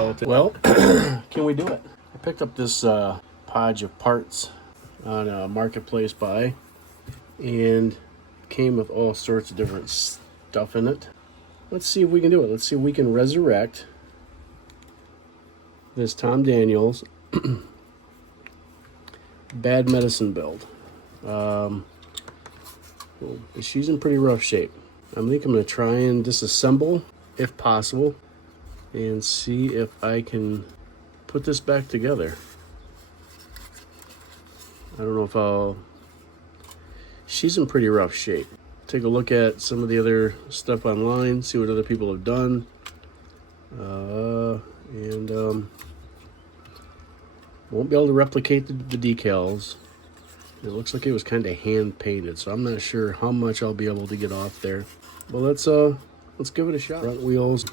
skeleton. Well, can we do it? I picked up this podge of parts on a marketplace buy, and came with all sorts of different stuff in it. Let's see if we can do it. Let's see if we can resurrect this Tom Daniels bad medicine build. She's in pretty rough shape. I think I'm going to try and disassemble, if possible, and see if I can put this back together. I don't know if I'll... She's in pretty rough shape. Take a look at some of the other stuff online, see what other people have done. Won't be able to replicate the decals. It looks like it was kind of hand painted, so I'm not sure how much I'll be able to get off there. But let's give it a shot. Front wheels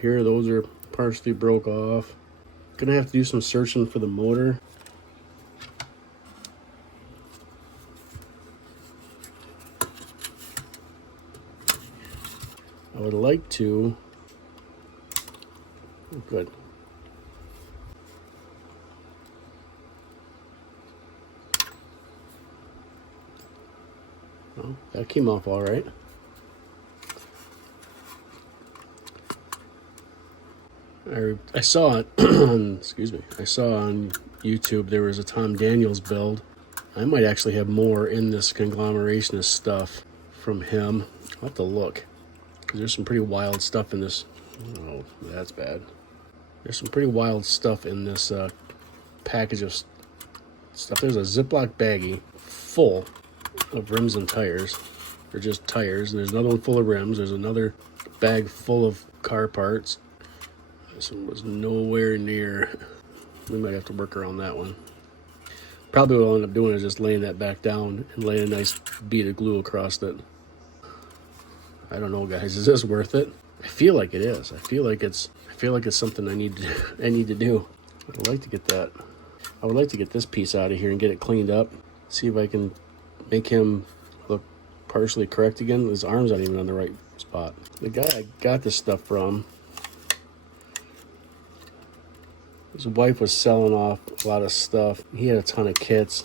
here, those are partially broke off. Gonna have to do some searching for the motor. I would like to. Good. Well, that came off all right. I saw it on, excuse me, I saw on YouTube there was a Tom Daniels build. I might actually have more in this conglomeration of stuff from him. I'll have to look, because there's some pretty wild stuff in this. Oh, that's bad. There's some pretty wild stuff in this package of stuff. There's a Ziploc baggie full of rims and tires. They're just tires. And there's another one full of rims. There's another bag full of car parts. This one was nowhere near. We might have to work around that one. Probably what I'll end up doing is just laying that back down and laying a nice bead of glue across it. I don't know, guys. Is this worth it? I feel like it is. I feel like it's something I need to do. I would like to get that. I would like to get this piece out of here and get it cleaned up. See if I can make him look partially correct again. His arm's not even on the right spot. The guy I got this stuff from, his wife was selling off a lot of stuff. He had a ton of kits,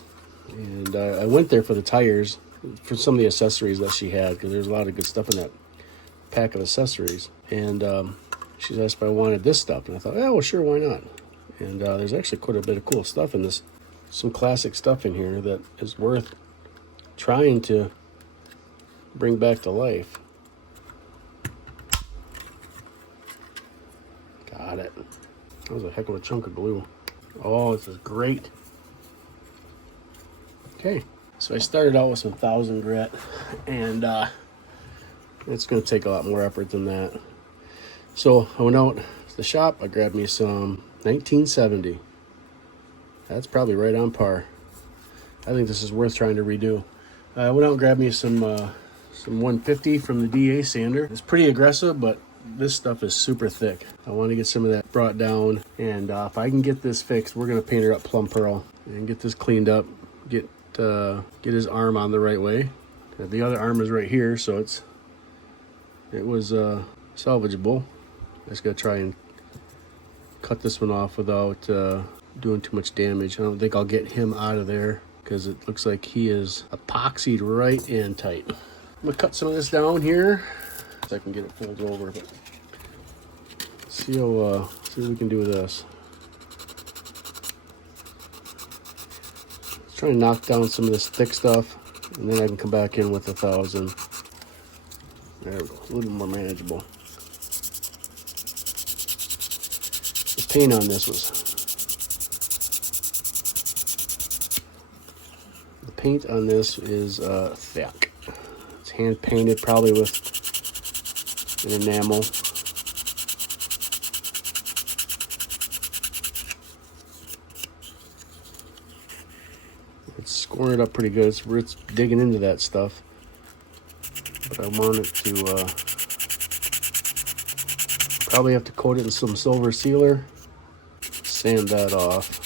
and I went there for the tires, for some of the accessories that she had, because there's a lot of good stuff in that pack of accessories. And she asked if I wanted this stuff, and I thought, yeah, well, sure, why not? And there's actually quite a bit of cool stuff in this, some classic stuff in here that is worth trying to bring back to life. Got it. That was a heck of a chunk of glue. Oh, this is great. Okay, so I started out with some 1000 grit, and it's going to take a lot more effort than that. So I went out to the shop. I grabbed me some 1970. That's probably right on par. I think this is worth trying to redo. I went out and grabbed me some 150 from the DA sander. It's pretty aggressive, but this stuff is super thick. I want to get some of that brought down, and if I can get this fixed, we're going to paint her up plum pearl and get this cleaned up, get his arm on the right way. The other arm is right here, so it was salvageable. I just got to try and cut this one off without doing too much damage. I don't think I'll get him out of there, because it looks like he is epoxied right in tight. I'm going to cut some of this down here so I can get it folded over, but see what we can do with this. Let's try and knock down some of this thick stuff, and then I can come back in with 1000. There we go, a little more manageable. The paint on this was... The paint on this is thick. It's hand painted, probably with an enamel. It's scoring it up pretty good. It's digging into that stuff. But I want it to probably have to coat it in some silver sealer, sand that off.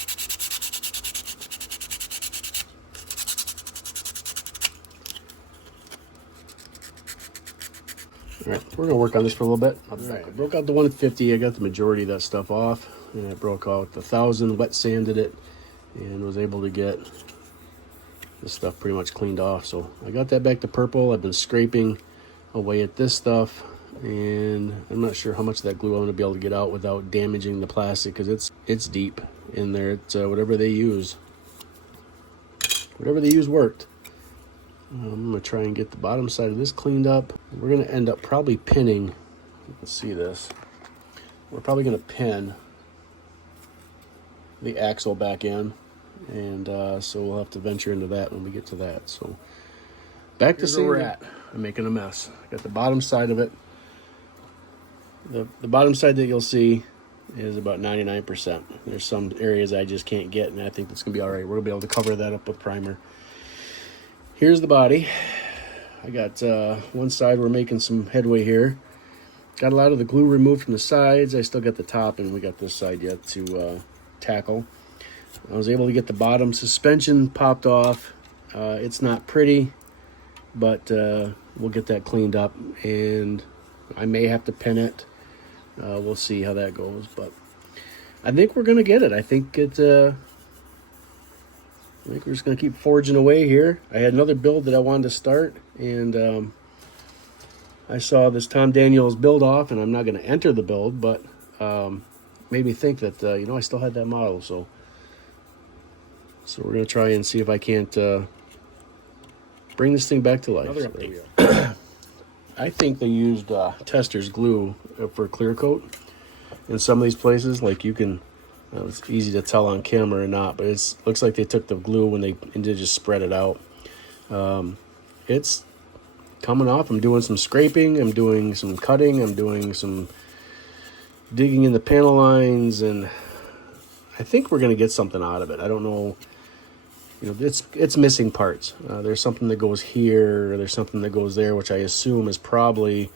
All right, we're gonna work on this for a little bit. All right, I broke out the 150. I got the majority of that stuff off, and I broke out the 1000, wet sanded it, and was able to get this stuff pretty much cleaned off. So I got that back to purple. I've been scraping away at this stuff, and I'm not sure how much of that glue I'm gonna be able to get out without damaging the plastic, because it's deep in there. It's whatever they use worked. I'm gonna try and get the bottom side of this cleaned up. We're gonna end up probably pinning, you can see this, we're probably gonna pin the axle back in, and so we'll have to venture into that when we get to that. So back to where we're at. I'm making a mess. I got the bottom side of it. The bottom side that you'll see is about 99%. There's some areas I just can't get, and I think that's gonna be all right. We're gonna be able to cover that up with primer. Here's the body. I got one side, we're making some headway here. Got a lot of the glue removed from the sides. I still got the top, and we got this side yet to tackle. I was able to get the bottom suspension popped off. It's not pretty, but we'll get that cleaned up, and I may have to pin it. We'll see how that goes, but I think we're gonna get it. I think we're just gonna keep forging away here. I had another build that I wanted to start, and I saw this Tom Daniels build off, and I'm not gonna enter the build, but made me think that you know, I still had that model, so we're gonna try and see if I can't bring this thing back to life. Another update. I think they used Tester's glue for clear coat in some of these places. Like, you can, it's easy to tell on camera or not, but it looks like they took the glue and they just spread it out. It's coming off. I'm doing some scraping, I'm doing some cutting, I'm doing some digging in the panel lines, and I think we're gonna get something out of it. I don't know. You know, it's missing parts. There's something that goes here, or there's something that goes there, which I assume is probably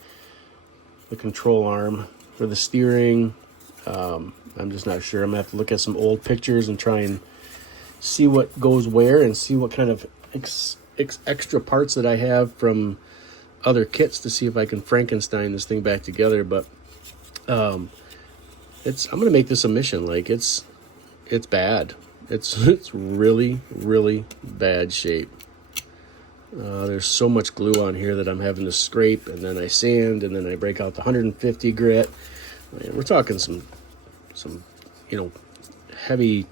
the control arm for the steering. I'm just not sure. I'm gonna have to look at some old pictures and try and see what goes where, and see what kind of extra parts that I have from other kits to see if I can Frankenstein this thing back together. But I'm gonna make this a mission. Like, it's bad. It's really, really bad shape. There's so much glue on here that I'm having to scrape, and then I sand, and then I break out the 150 grit. We're talking some you know, heavy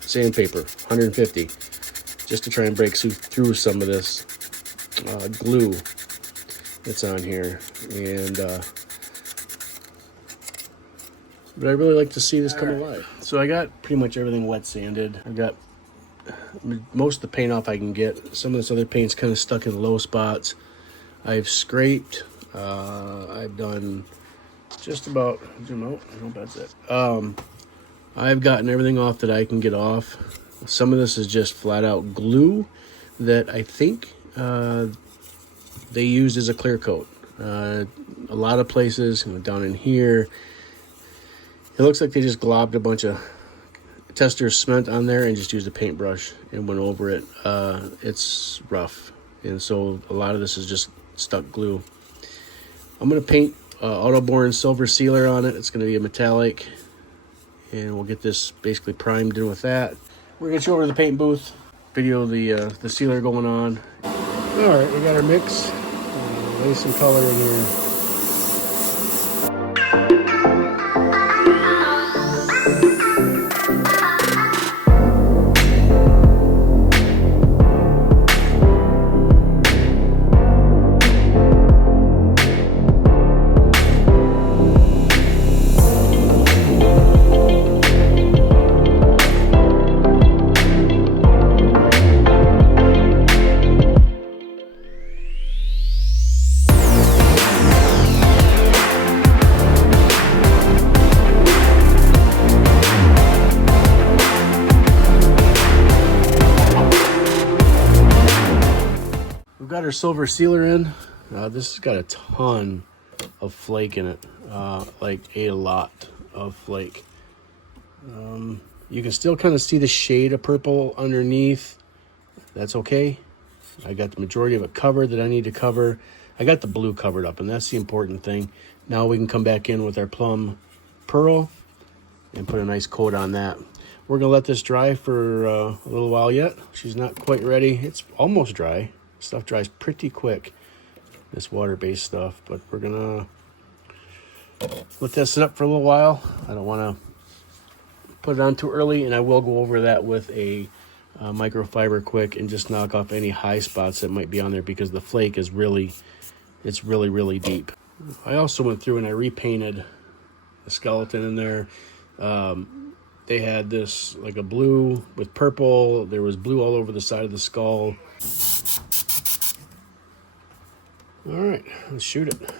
sandpaper, 150, just to try and break through some of this glue that's on here. And but I really like to see this come alive. So I got pretty much everything wet sanded. I got most of the paint off I can get. Some of this other paint's kind of stuck in low spots. I've scraped. I've done just about, zoom out, I hope that's it. I've gotten everything off that I can get off. Some of this is just flat out glue that I think they used as a clear coat. A lot of places, down in here, it looks like they just globbed a bunch of Tester's cement on there and just used a paintbrush and went over it. It's rough, and so a lot of this is just stuck glue. I'm going to paint Autoborne silver sealer on it. It's going to be a metallic, and we'll get this basically primed in with that. We're going to go over to the paint booth, video the sealer going on. All right, we got our mix. Lay some color in here. Got our silver sealer in. This has got a ton of flake in it, like a lot of flake. You can still kind of see the shade of purple underneath. That's okay. I got the majority of it covered that I need to cover. I got the blue covered up, and that's the important thing. Now we can come back in with our Plum Pearl and put a nice coat on that. We're gonna let this dry for a little while yet. She's not quite ready. It's almost dry. Stuff dries pretty quick, this water-based stuff, but we're gonna let that sit up for a little while. I don't wanna put it on too early, and I will go over that with a microfiber quick and just knock off any high spots that might be on there, because the flake is really deep. I also went through and I repainted the skeleton in there. They had this like a blue with purple. There was blue all over the side of the skull. All right, let's shoot it.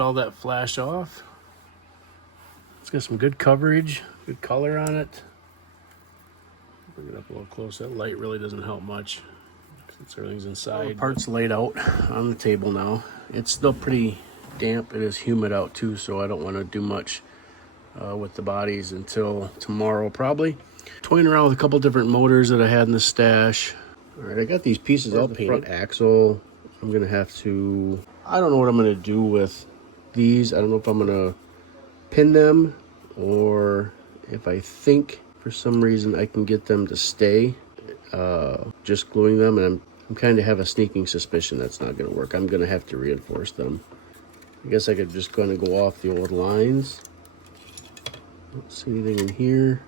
All that flash off. It's got some good coverage, good color on it. Bring it up a little close. That light really doesn't help much since everything's inside. All the parts laid out on the table now. It's still pretty damp. It is humid out too, so I don't want to do much with the bodies until tomorrow probably. Toying around with a couple different motors that I had in the stash. All right, I got these pieces all painted. Front axle, I'm gonna have to, I don't know what I'm gonna do with these. I don't know if I'm gonna pin them or if I think for some reason I can get them to stay, just gluing them, and I'm kind of have a sneaking suspicion that's not gonna work. I'm gonna have to reinforce them. I guess I could just kind of go off the old lines. Don't see anything in here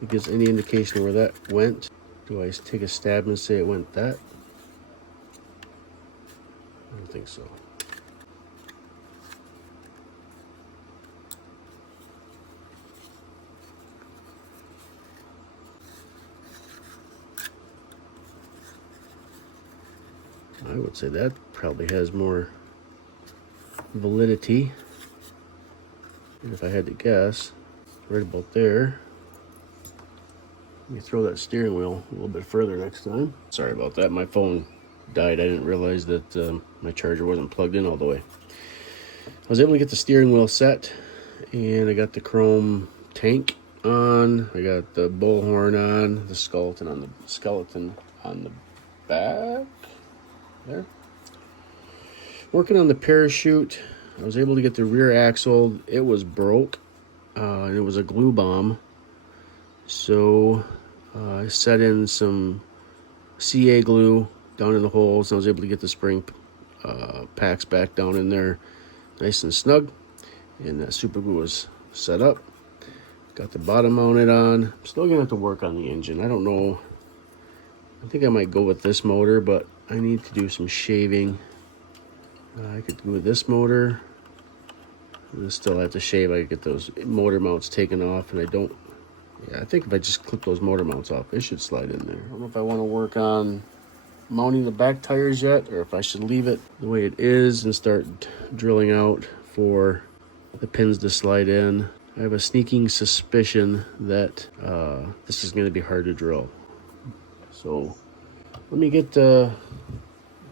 that gives any indication where that went. Do I take a stab and say it went that? I don't think so. I would say that probably has more validity. And if I had to guess, right about there. Let me throw that steering wheel a little bit further next time. Sorry about that, my phone died. I didn't realize that my charger wasn't plugged in all the way. I was able to get the steering wheel set, and I got the chrome tank on. I got the bullhorn on, the skeleton on the back. There. Working on the parachute. I was able to get the rear axle. It was broke, and it was a glue bomb. So I set in some CA glue down in the holes, and I was able to get the spring packs back down in there nice and snug, and that super glue was set up. Got the bottom mounted on. I'm still gonna have to work on the engine. I don't know, I think I might go with this motor, but I need to do some shaving. I could do with this motor. I still have to shave. I could get those motor mounts taken off, and I don't. Yeah, I think if I just clip those motor mounts off, it should slide in there. I don't know if I want to work on mounting the back tires yet, or if I should leave it the way it is and start drilling out for the pins to slide in. I have a sneaking suspicion that this is going to be hard to drill. So let me get the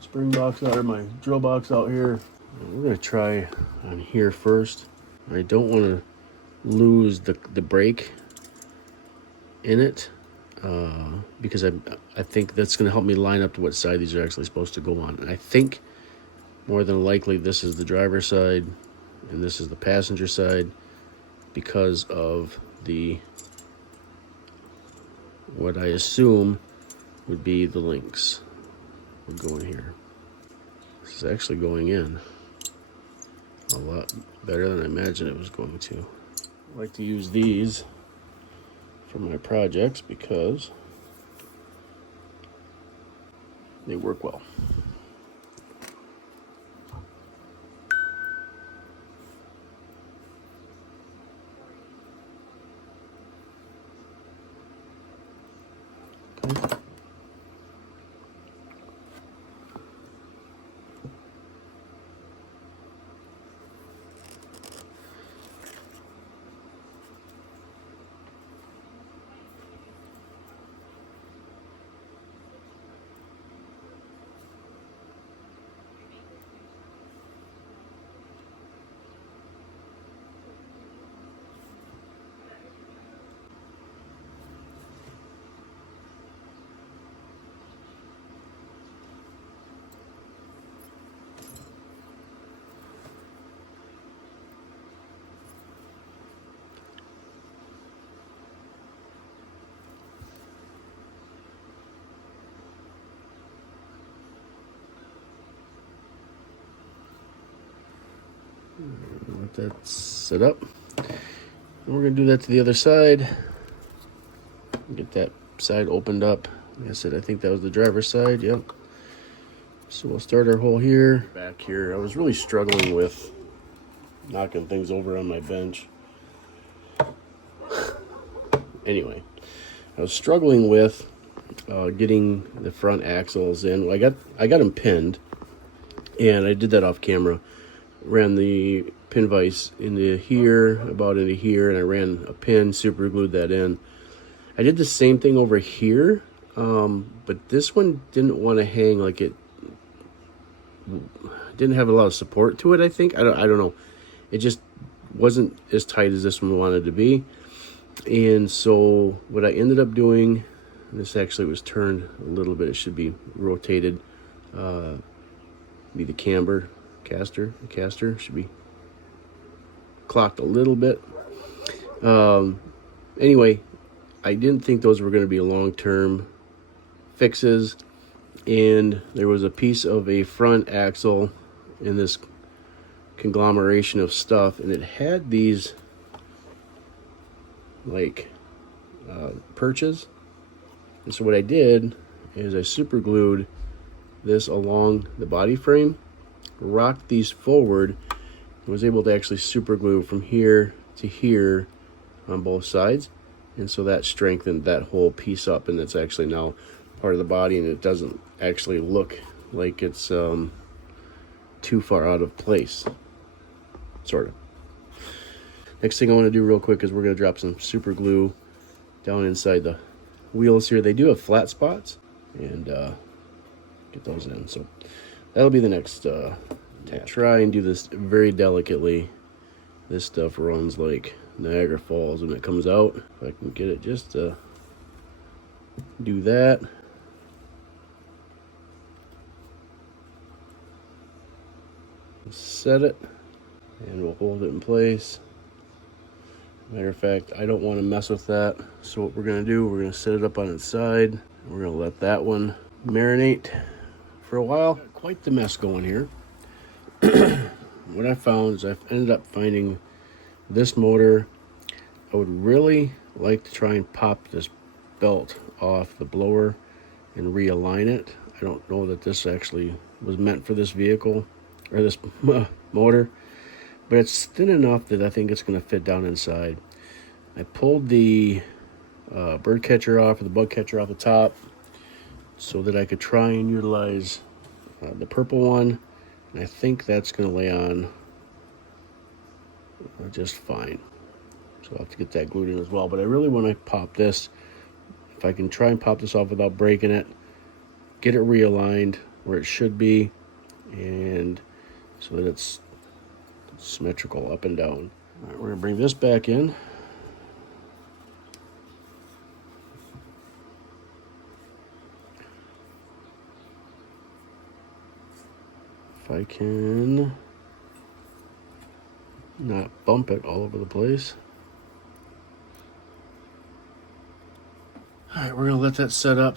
spring box out, or my drill box out here. We're going to try on here first. I don't want to lose the brake in it, because I think that's going to help me line up to what side these are actually supposed to go on. And I think more than likely this is the driver's side and this is the passenger side, because of the what I assume would be the links will go in here. This is actually going in a lot better than I imagined it was going to. I like to use these for my projects because they work well. Okay. Let that set up. And we're going to do that to the other side. Get that side opened up. Like I said, I think that was the driver's side. Yep. So we'll start our hole here. Back here, I was really struggling with knocking things over on my bench. Anyway, I was struggling with getting the front axles in. Well, I got them pinned, and I did that off camera. Ran the pin vise into here, about into here, and I ran a pin, super glued that in. I did the same thing over here, but this one didn't want to hang, like it didn't have a lot of support to it, I think. I don't know. It just wasn't as tight as this one wanted to be. And so what I ended up doing, this actually was turned a little bit, it should be rotated, be the caster should be clocked a little bit. Anyway, I didn't think those were going to be long-term fixes, and there was a piece of a front axle in this conglomeration of stuff, and it had these like perches. And so what I did is I super glued this along the body frame, rocked these forward, and was able to actually super glue from here to here on both sides. And so that strengthened that whole piece up, and it's actually now part of the body, and it doesn't actually look like it's too far out of place, sort of. Next thing I want to do real quick is we're going to drop some super glue down inside the wheels here. They do have flat spots, and get those in. So that'll be the next task. Try and do this very delicately. This stuff runs like Niagara Falls when it comes out. If I can get it just to do that. Set it, and we'll hold it in place. Matter of fact, I don't want to mess with that. So what we're going to do, we're going to set it up on its side. We're going to let that one marinate for a while. Quite the mess going here. What I found is I've ended up finding this motor. I would really like to try and pop this belt off the blower and realign it. I don't know that this actually was meant for this vehicle or this motor, but it's thin enough that I think it's going to fit down inside. I pulled the bird catcher off, or the bug catcher off the top, so that I could try and utilize the purple one, and I think that's going to lay on just fine. So I'll have to get that glued in as well, but I really want to pop this. If I can try and pop this off without breaking it, get it realigned where it should be, and so that it's symmetrical up and down. All right, we're going to bring this back in. If I can not bump it all over the place. right, we're gonna let that set up.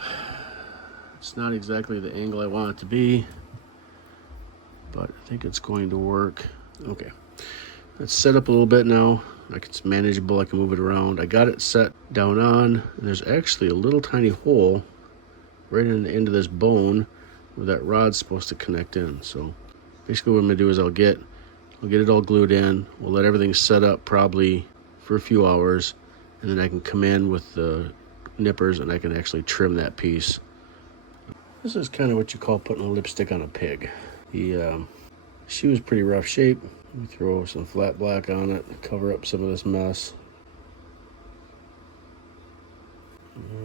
It's not exactly the angle I want it to be, but I think it's going to work. Okay, let's set up a little bit now. Like it's manageable, I can move it around. I got it set down on, and there's actually a little tiny hole right in the end of this bone where that rod's supposed to connect in. So basically what I'm gonna do is I'll get it all glued in. We'll let everything set up probably for a few hours, and then I can come in with the nippers and I can actually trim that piece. This is kind of what you call putting a lipstick on a pig. She was pretty rough shape. We throw some flat black on it, cover up some of this mess,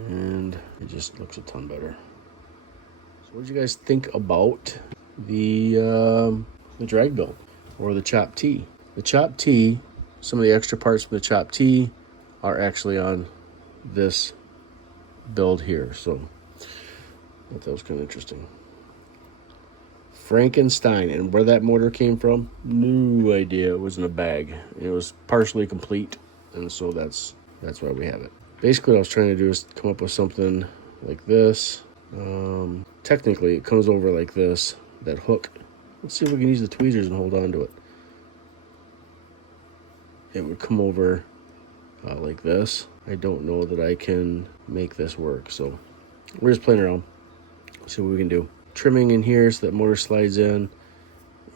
and it just looks a ton better. So what did you guys think about the drag build or the chopped tee? The chopped tee, some of the extra parts from the chopped tee are actually on this build here, so I thought that was kind of interesting. Frankenstein, and where that motor came from, no idea. It was in a bag. It was partially complete, and so that's why we have it. Basically what I was trying to do is come up with something like this. Technically it comes over like this, that hook. Let's see if we can use the tweezers and hold on to it. It would come over like this. I don't know that I can make this work, so we're just playing around. See what we can do. Trimming in here so that motor slides in,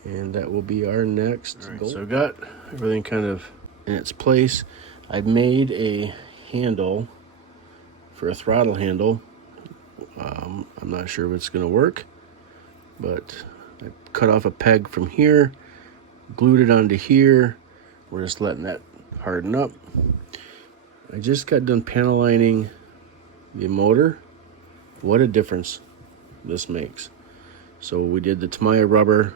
and that will be our next goal. So I've got everything kind of in its place. I've made a handle for a throttle handle. I'm not sure if it's going to work, but I cut off a peg from here, glued it onto here. We're just letting that harden up. I just got done panel lining the motor. What a difference this makes. So we did the Tamiya rubber,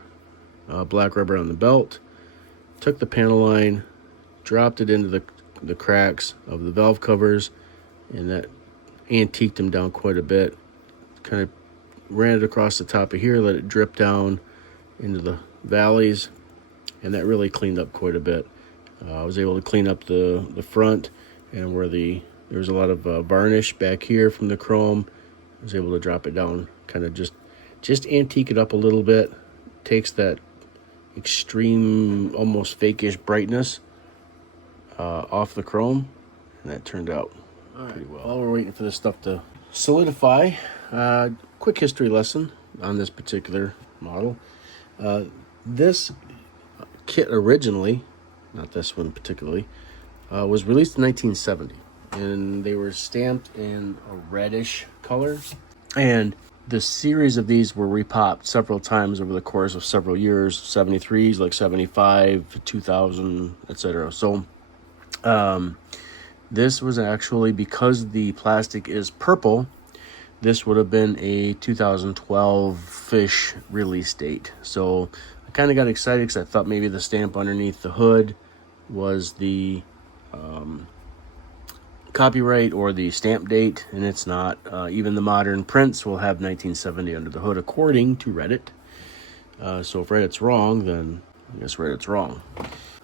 black rubber on the belt, took the panel line, dropped it into the cracks of the valve covers, and that antiqued them down quite a bit. Kind of ran it across the top of here, let it drip down into the valleys, and that really cleaned up quite a bit. I was able to clean up the front, and where there was a lot of varnish back here from the chrome. I was able to drop it down, kind of just antique it up a little bit. Takes that extreme, almost fake-ish brightness off the chrome, and that turned out pretty well. While we're waiting for this stuff to solidify, quick history lesson on this particular model. This kit originally, not this one particularly, was released in 1970, and they were stamped in a reddish color, and the series of these were repopped several times over the course of several years. 73s, like 75, 2000, etc. So this was actually, because the plastic is purple, this would have been a 2012-ish release date. So I kind of got excited because I thought maybe the stamp underneath the hood was the copyright or the stamp date, and it's not. Even the modern prints will have 1970 under the hood, according to Reddit. So if Reddit's wrong, then I guess Reddit's wrong.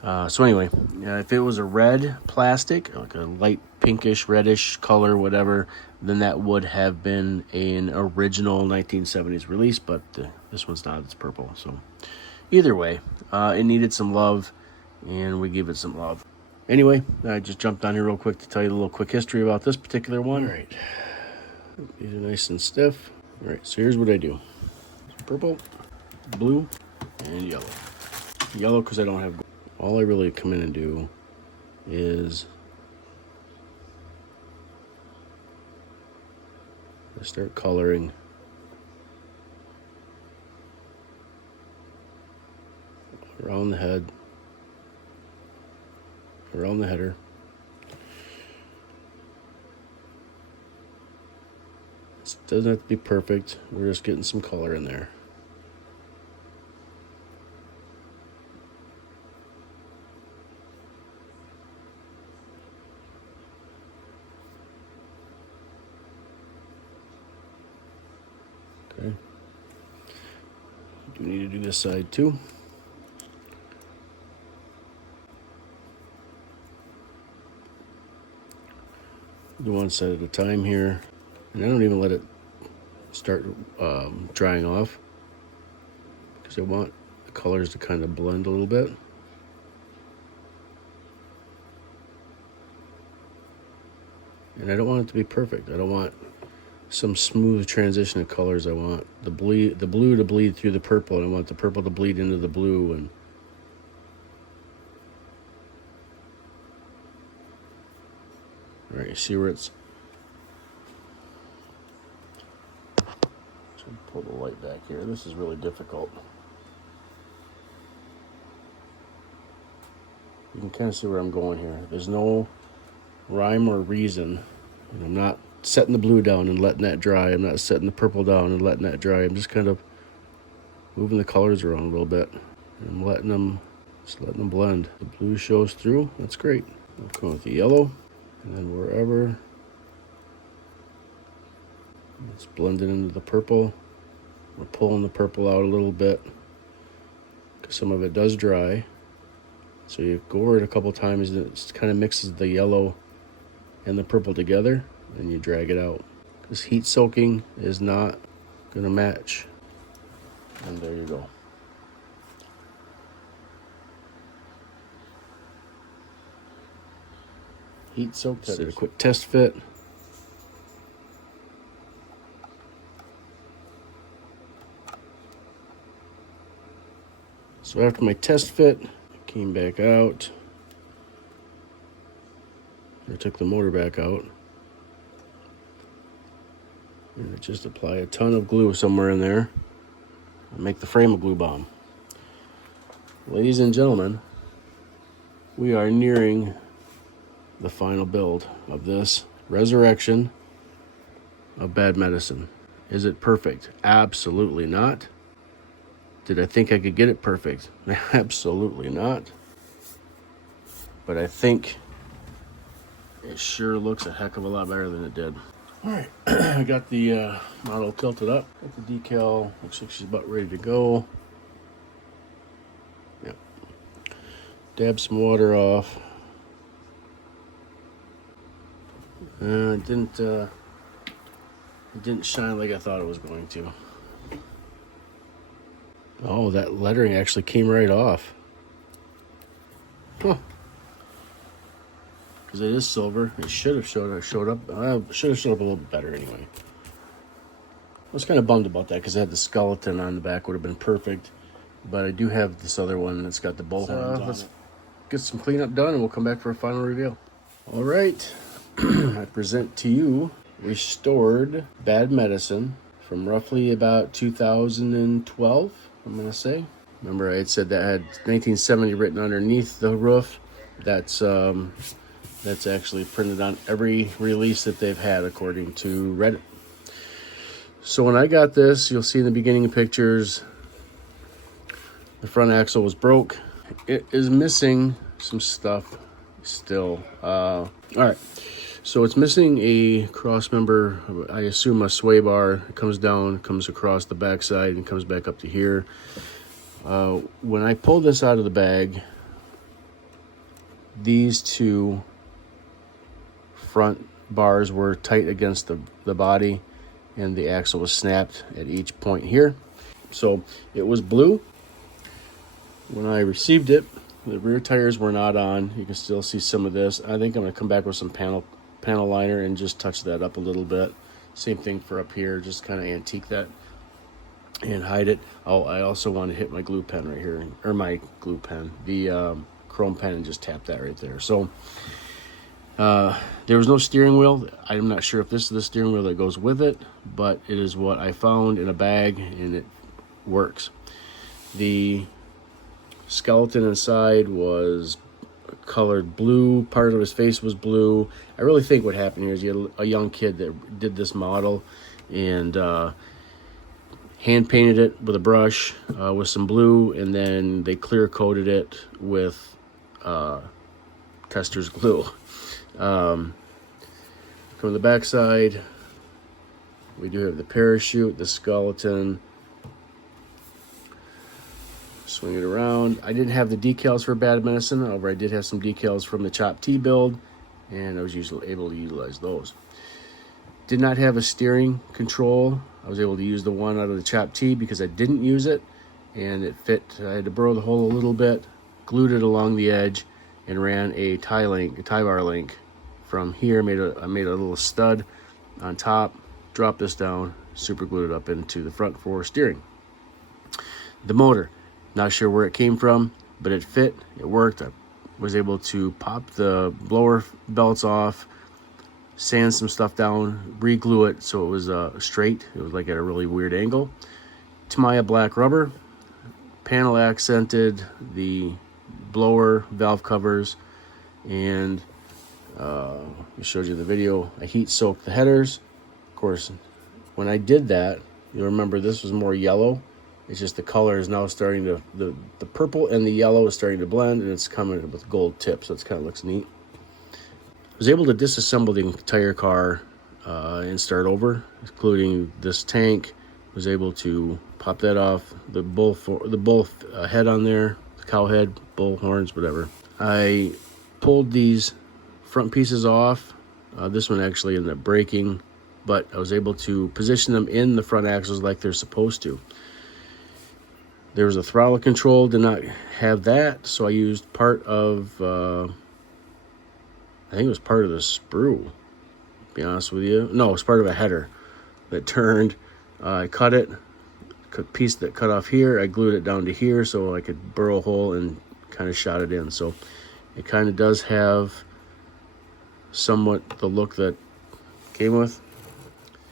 So anyway, if it was a red plastic, like a light pinkish, reddish color, whatever, then that would have been an original 1970s release, but this one's not. It's purple. So either way, it needed some love, and we give it some love. Anyway, I just jumped on here real quick to tell you a little quick history about this particular one. All right, these are nice and stiff. All right, so here's what I do. Purple, blue, and yellow. Yellow because I don't have gold. All I really come in and do is I start coloring around the head, around the header. It doesn't have to be perfect. We're just getting some color in there. Okay. Do need to do this side too. Do one side at a time here. And I don't even let it start drying off, because I want the colors to kind of blend a little bit. And I don't want it to be perfect. I don't want some smooth transition of colors. I want the blue to bleed through the purple, and I want the purple to bleed into the blue. And all right, you see where it's. So pull the light back here. This is really difficult. You can kind of see where I'm going here. There's no rhyme or reason, and I'm not setting the blue down and letting that dry. I'm not setting the purple down and letting that dry. I'm just kind of moving the colors around a little bit and letting them blend. The blue shows through. That's great. I'll come with the yellow, and then wherever it's blending into the purple, we're pulling the purple out a little bit because some of it does dry. So you go over it a couple times, and it kind of mixes the yellow and the purple together, and you drag it out, because heat soaking is not going to match. And there you go. Heat soaked. Did a quick test fit. So after my test fit, I came back out. I took the motor back out. And I just apply a ton of glue somewhere in there and make the frame a glue bomb. Ladies and gentlemen, we are nearing the final build of this resurrection of Bad Medicine. Is it perfect? Absolutely not. Did I think I could get it perfect? Absolutely not. But I think it sure looks a heck of a lot better than it did. All right, I got the model tilted up. Got the decal. Looks like she's about ready to go. Yep. Dab some water off. It didn't shine like I thought it was going to. Oh, that lettering actually came right off. Huh. Because it is silver. It should have showed up. Should have showed up a little bit better anyway. I was kind of bummed about that because I had the skeleton on the back. Would have been perfect. But I do have this other one that's got the bow horns on it. Get some cleanup done and we'll come back for a final reveal. All right. I present to you restored Bad Medicine from roughly about 2012, I'm going to say. Remember I had said that had 1970 written underneath the roof. That's actually printed on every release that they've had according to Reddit. So when I got this, you'll see in the beginning of pictures, the front axle was broke. It is missing some stuff still. All right. So it's missing a cross member, I assume a sway bar. It comes down, comes across the backside, and comes back up to here. When I pulled this out of the bag, these two front bars were tight against the body, and the axle was snapped at each point here. So it was blue. When I received it, the rear tires were not on. You can still see some of this. I think I'm going to come back with some panel liner and just touch that up a little bit. Same thing for up here, just kind of antique that and hide it. Oh, I also want to hit my glue pen right here, or my glue pen, the chrome pen, and just tap that right there. So there was no steering wheel. I'm not sure if this is the steering wheel that goes with it, but it is what I found in a bag, and it works. The skeleton inside was colored blue. Part of his face was blue. I really think what happened here is you had a young kid that did this model and hand painted it with a brush with some blue, and then they clear coated it with Tester's glue. From the back side, we do have the parachute, the skeleton. Swing it around. I didn't have the decals for Bad Medicine, however I did have some decals from the Chop T build, and I was able to utilize those. Did not have a steering control. I was able to use the one out of the chopped T because I didn't use it, and it fit. I had to burrow the hole a little bit, glued it along the edge, and ran a tie bar link from here. I made a little stud on top, dropped this down, super glued it up into the front for steering. The motor, not sure where it came from, but it fit, it worked. I was able to pop the blower belts off, sand some stuff down, re-glue it so it was straight. It was like at a really weird angle. Tamiya black rubber, panel accented the blower valve covers, and I showed you the video. I heat soaked the headers. Of course, when I did that, you'll remember this was more yellow. It's just the color is now starting to, the purple and the yellow is starting to blend, and it's coming with gold tips, so it kind of looks neat. I was able to disassemble the entire car and start over, including this tank. Was able to pop that off, the bull head on there, the cow head, bull horns, whatever. I pulled these front pieces off. This one actually ended up breaking, but I was able to position them in the front axles like they're supposed to. There was a throttle control, did not have that, so I used part of, I think it was part of the sprue, to be honest with you. No, it was part of a header that turned. I cut it, piece that cut off here, I glued it down to here so I could burrow a hole and kind of shot it in. So it kind of does have somewhat the look that came with.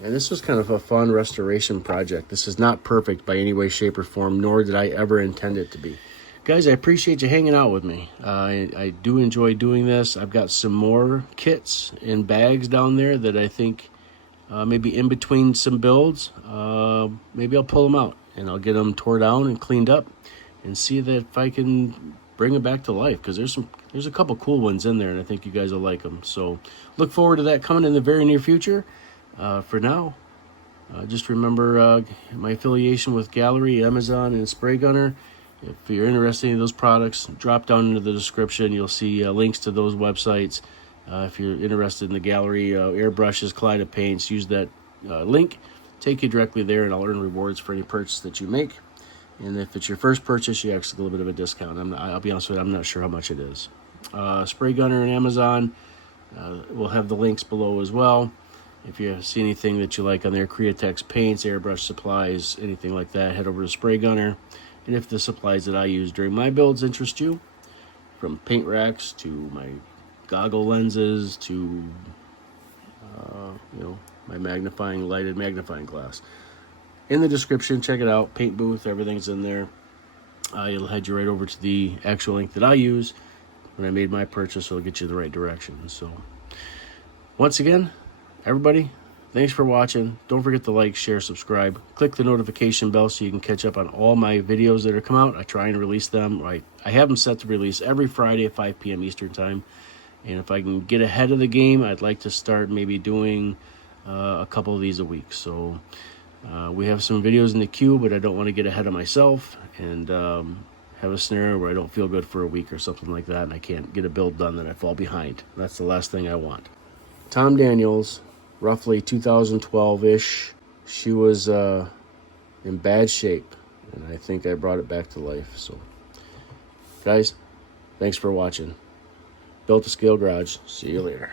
And this was kind of a fun restoration project. This is not perfect by any way, shape, or form, nor did I ever intend it to be. Guys, I appreciate you hanging out with me. I do enjoy doing this. I've got some more kits in bags down there that I think maybe in between some builds, maybe I'll pull them out and I'll get them tore down and cleaned up and see that if I can bring them back to life, because there's a couple cool ones in there and I think you guys will like them. So look forward to that coming in the very near future. For now, just remember my affiliation with Gaahleri, Amazon, and Spray Gunner. If you're interested in those products, drop down into the description. You'll see links to those websites. If you're interested in the Gaahleri airbrushes, Kaleido paints, use that link. Take you directly there, and I'll earn rewards for any purchase that you make. And if it's your first purchase, you actually get a little bit of a discount. I'll be honest with you, I'm not sure how much it is. Spray Gunner and Amazon, we'll have the links below as well. If you see anything that you like on there, Createx paints, airbrush supplies, anything like that, head over to Spray Gunner. And if the supplies that I use during my builds interest you, from paint racks to my goggle lenses to my lighted magnifying glass, in the description, check it out. Paint booth, everything's in there. It'll head you right over to the actual link that I use when I made my purchase, so it'll get you the right direction. So once again, everybody, thanks for watching. Don't forget to like, share, subscribe. Click the notification bell so you can catch up on all my videos that are come out. I try and release them. I have them set to release every Friday at 5 p.m. Eastern Time. And if I can get ahead of the game, I'd like to start maybe doing a couple of these a week. So we have some videos in the queue, but I don't want to get ahead of myself and have a scenario where I don't feel good for a week or something like that, and I can't get a build done, that I fall behind. That's the last thing I want. Tom Daniels, roughly 2012-ish. She was in bad shape, and I think I brought it back to life. So, guys, thanks for watching. Built to Scale Garage. See you later.